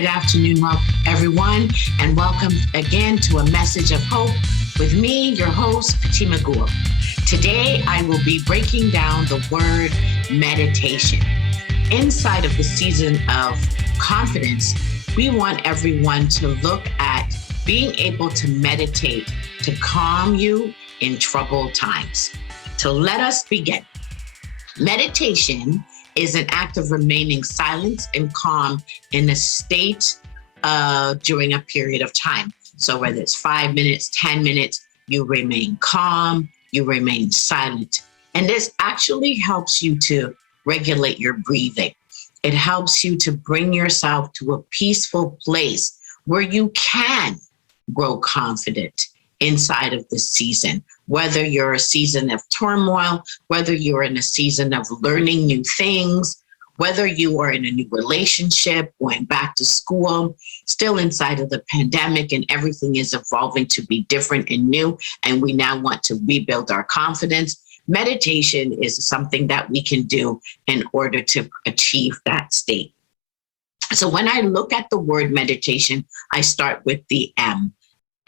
Good afternoon, everyone, and welcome again to a message of hope with me, your host, Fatima Gould. Today, I will be breaking down the word meditation. Inside of the season of confidence, we want everyone to look at being able to meditate to calm you in troubled times. So let us begin. Meditation is an act of remaining silent and calm in a state during a period of time. So whether it's 5 minutes, 10 minutes, you remain calm, you remain silent. And this actually helps you to regulate your breathing. It helps you to bring yourself to a peaceful place where you can grow confident inside of this season, whether you're a season of turmoil, whether you're in a season of learning new things, whether you are in a new relationship, going back to school, still inside of the pandemic and everything is evolving to be different and new, and we now want to rebuild our confidence. Meditation is something that we can do in order to achieve that state. So when I look at the word meditation, I start with the M.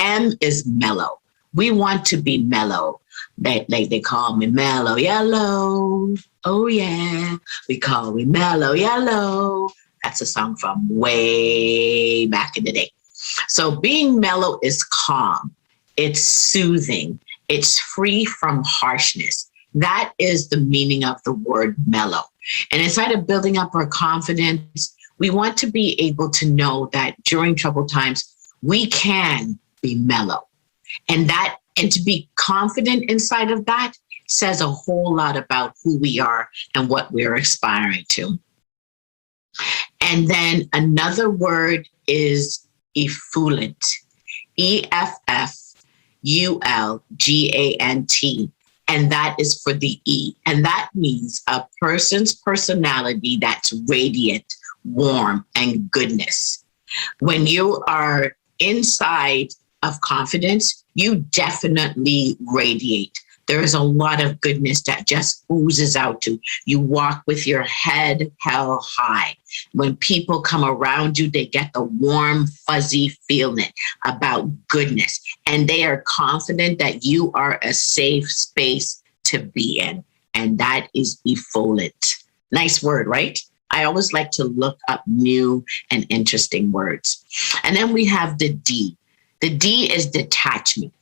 M is mellow. We want to be mellow. They call me mellow yellow. Oh yeah, we call me mellow yellow. That's a song from way back in the day. So being mellow is calm. It's soothing. It's free from harshness. That is the meaning of the word mellow. And inside of building up our confidence, we want to be able to know that during troubled times, we can be mellow. And to be confident inside of that says a whole lot about who we are and what we're aspiring to. And then another word is effulgent, EFFULGANT, and that is for the E. And that means a person's personality that's radiant, warm, and goodness. When you are inside of confidence, you definitely radiate. There is a lot of goodness that just oozes out to you. You walk with your head held high. When people come around you, they get the warm, fuzzy feeling about goodness. And they are confident that you are a safe space to be in. And that is effulgent. Nice word, right? I always like to look up new and interesting words. And then we have the D. The D is detachment.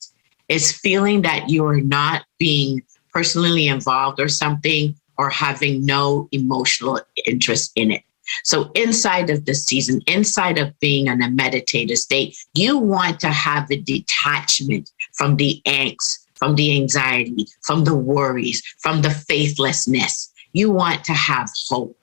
It's feeling that you're not being personally involved or something or having no emotional interest in it. So inside of the season, inside of being in a meditative state, you want to have a detachment from the angst, from the anxiety, from the worries, from the faithlessness. You want to have hope.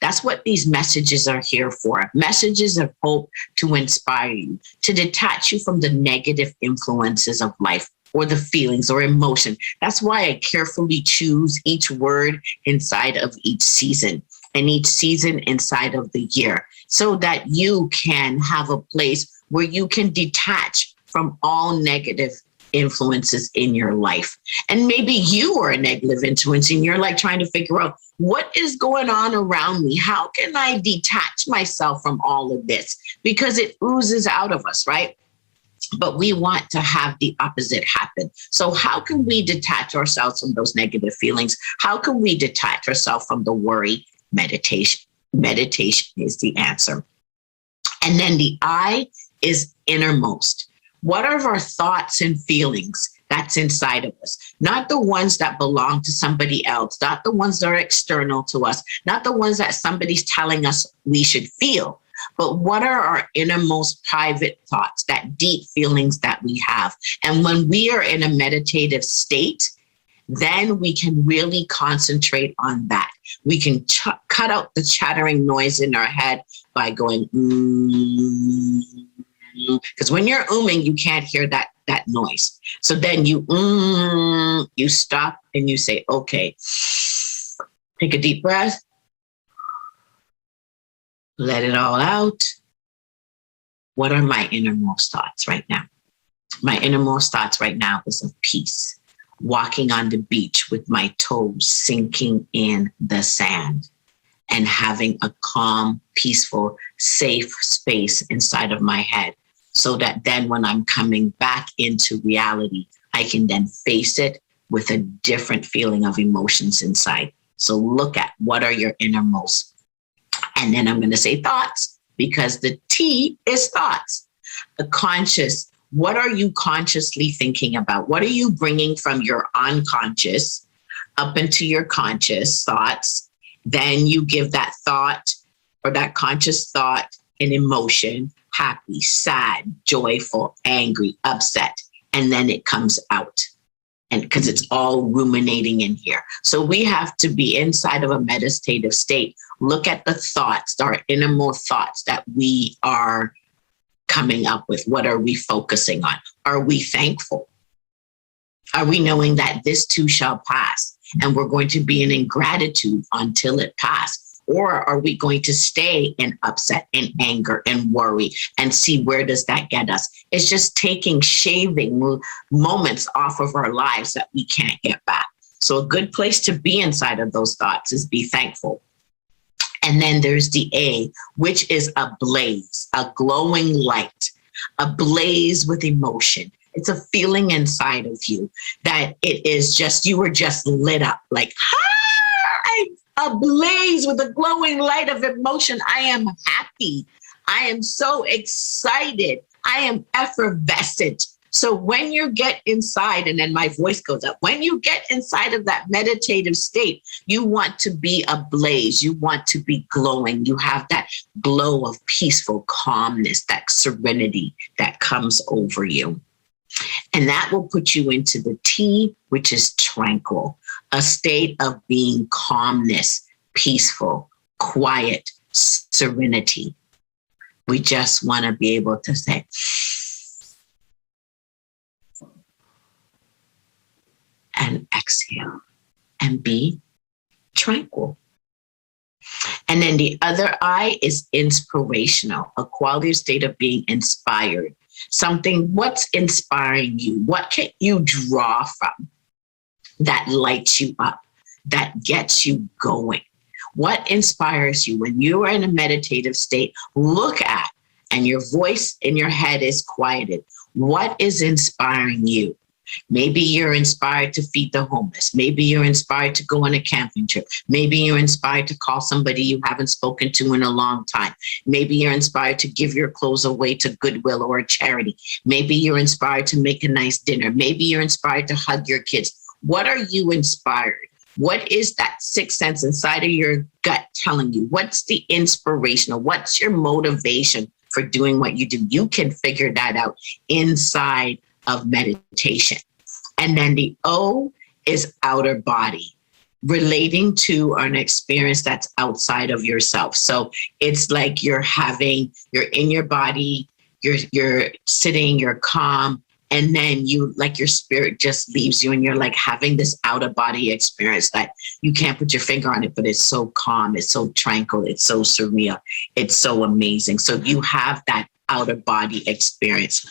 That's what these messages are here for. Messages of hope to inspire you, to detach you from the negative influences of life or the feelings or emotion. That's why I carefully choose each word inside of each season and each season inside of the year so that you can have a place where you can detach from all negative influences in your life. And maybe you are a negative influence and you're like trying to figure out what is going on around me? How can I detach myself from all of this? Because it oozes out of us, right? But we want to have the opposite happen. So how can we detach ourselves from those negative feelings? How can we detach ourselves from the worry? Meditation. Meditation is the answer. And then the I is innermost. What are our thoughts and feelings that's inside of us? Not the ones that belong to somebody else, not the ones that are external to us, not the ones that somebody's telling us we should feel, but what are our innermost private thoughts, that deep feelings that we have? And when we are in a meditative state, then we can really concentrate on that. We can cut out the chattering noise in our head by going, because when you're you can't hear that noise. So then you stop and you say, okay, take a deep breath, let it all out. What are my innermost thoughts right now? My innermost thoughts right now is of peace, walking on the beach with my toes sinking in the sand and having a calm, peaceful safe space inside of my head, so that then when I'm coming back into reality, I can then face it with a different feeling of emotions inside. So look at what are your innermost. And then I'm going to say thoughts, because the T is thoughts. The conscious, what are you consciously thinking about? What are you bringing from your unconscious up into your conscious thoughts? Then you give that thought or that conscious thought an emotion: happy, sad, joyful, angry, upset. And then it comes out. And because it's all ruminating in here. So we have to be inside of a meditative state. Look at the thoughts, our innermost thoughts that we are coming up with. What are we focusing on? Are we thankful? Are we knowing that this too shall pass and we're going to be in ingratitude until it passes? Or are we going to stay in upset and anger and worry and see where does that get us? It's just shaving moments off of our lives that we can't get back. So a good place to be inside of those thoughts is be thankful. And then there's the A, which is a blaze, a glowing light, a blaze with emotion. It's a feeling inside of you that it is just, you were just lit up like, hi! Ablaze with a glowing light of emotion. I am happy. I am so excited. I am effervescent. So when you get inside, and then my voice goes up, when you get inside of that meditative state, you want to be ablaze. You want to be glowing. You have that glow of peaceful calmness, that serenity that comes over you. And that will put you into the T, which is tranquil, a state of being calmness, peaceful, quiet, serenity. We just want to be able to say, and exhale and be tranquil. And then the other I is inspirational, a quality or state of being inspired. Something, what's inspiring you? What can you draw from that lights you up, that gets you going? What inspires you when you are in a meditative state? Look at, and your voice in your head is quieted. What is inspiring you? Maybe you're inspired to feed the homeless. Maybe you're inspired to go on a camping trip. Maybe you're inspired to call somebody you haven't spoken to in a long time. Maybe you're inspired to give your clothes away to Goodwill or a charity. Maybe you're inspired to make a nice dinner. Maybe you're inspired to hug your kids. What are you inspired? What is that sixth sense inside of your gut telling you? What's the inspirational? What's your motivation for doing what you do? You can figure that out inside of meditation. And then the O is outer body, relating to an experience that's outside of yourself. So it's like you're in your body, you're sitting, you're calm, and then you, like, your spirit just leaves you and you're like having this outer body experience that you can't put your finger on it, but it's so calm, it's so tranquil, it's so surreal, it's so amazing. So you have that outer body experience.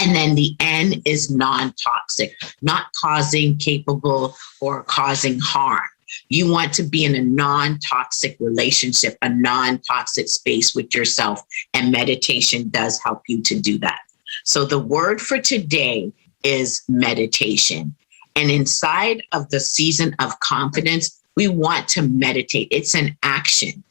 And then the N is non-toxic, not causing, capable, or causing harm. You want to be in a non-toxic relationship, a non-toxic space with yourself, and meditation does help you to do that. So the word for today is meditation. And inside of the season of confidence, we want to meditate. It's an action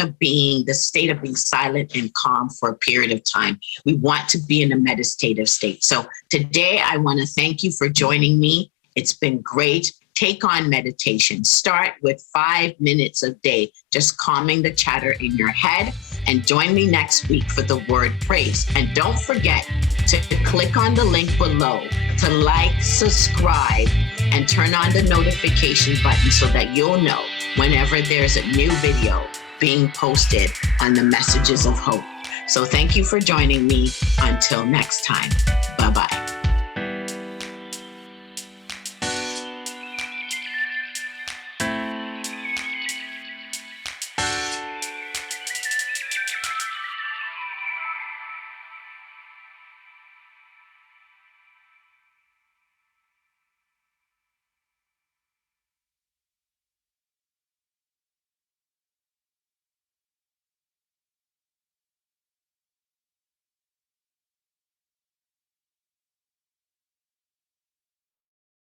of being, the state of being silent and calm for a period of time. We want to be in a meditative state. So today I want to thank you for joining me. It's been great. Take on meditation. Start with 5 minutes a day, just calming the chatter in your head. And join me next week for the word praise. And don't forget to click on the link below to like, subscribe, and turn on the notification button so that you'll know whenever there's a new video being posted on the Messages of Hope. So thank you for joining me. Until next time.